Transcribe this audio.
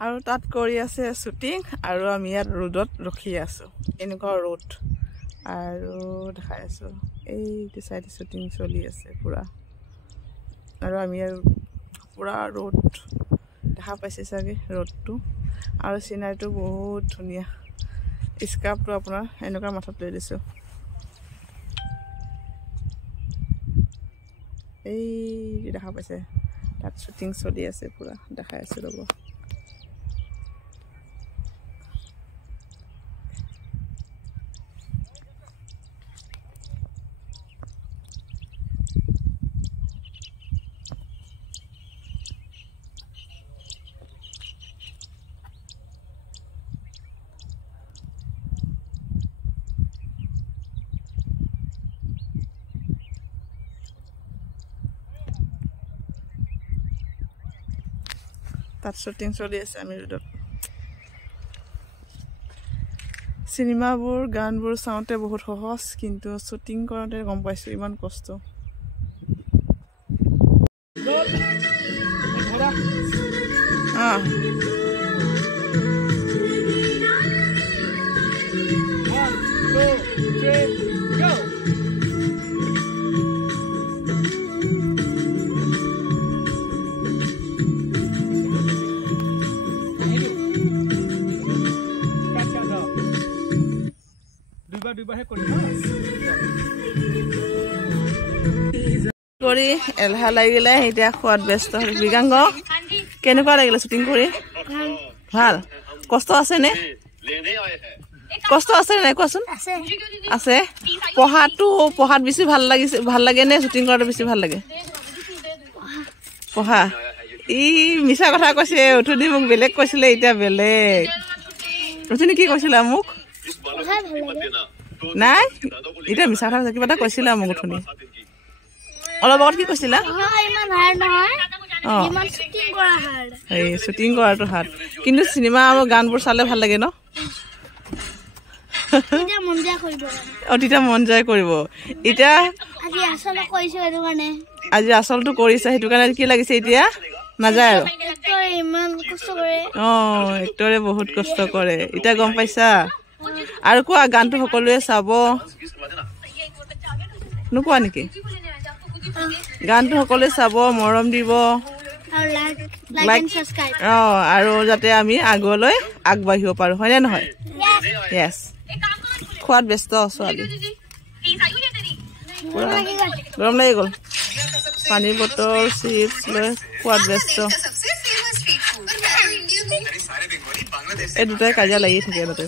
আৰু তাত কৰি আছে শ্বুটিং আৰু আমি ইয়াত ৰ'দত ৰখি আছোঁ এনেকুৱা ৰ'দ আৰু দেখাই আছোঁ এইটো চাইডে শ্বুটিং চলি আছে পূৰা আৰু আমি আৰু পূৰা ৰ'দ দেখা পাইছে চাগে ৰ'দটো আৰু চিনাৰীটো বহুত ধুনীয়া স্কাৰ্ফটো আপোনাৰ এনেকুৱা মাথাত লৈ দিছোঁ এই দেখা পাইছে তাত শ্বুটিং চলি আছে পূৰা দেখাই আছোঁ ৰ'ব তাত শ্বুটিং চলি আছে আমি ৰ'দত চিনেমাবোৰ গানবোৰ চাওঁতে বহুত সহজ কিন্তু শ্বুটিং কৰোঁতে গম পাইছোঁ ইমান কষ্ট কৰি এলাহ লাগিলে এতিয়া খোৱাত ব্যস্ত বিগাংগ কেনেকুৱা লাগিলে শ্বুটিং কৰি ভাল কষ্ট আছে নে কোৱাচোন আছে পঢ়াত বেছি ভাল লাগে নে শ্বুটিং কৰাটো বেছি ভাল লাগে পঢ়া ই মিছা কথা কৈছে উঠনি মোক বেলেগ কৈছিলে এতিয়া বেলেগ উঠনি কি কৈছিলা মোক নাই এতিয়া মিছা কথা কিবা এটা কৈছিলা মোক উঠনি অলপ আগত কি কৈছিলা এই শ্বুটিং কৰাটো হাৰ্ড কিন্তু চিনেমা আৰু গানবোৰ চালে ভাল লাগে ন তেতিয়া মন যায় কৰিব এতিয়া আজি আচলটো কৰিছে সেইটো কাৰণে কি লাগিছে এতিয়া নাযায় আৰু এক্টৰে বহুত কষ্ট কৰে এতিয়া গম পাইছা আৰু কোৱা গানটো সকলোৱে চাব নোকোৱা নেকি গানটো সকলোৱে চাব মৰম দিব আৰু যাতে আমি আগলৈ আগবাঢ়িব পাৰোঁ হয়নে নহয় য়েছ খোৱাত ব্যস্ত ছোৱালী গৰম লাগি গ'ল পানী বটল চিপছ লৈ খোৱাত ব্যস্ত এই দুটাই কাজিয়া লাগি থাকে তাতে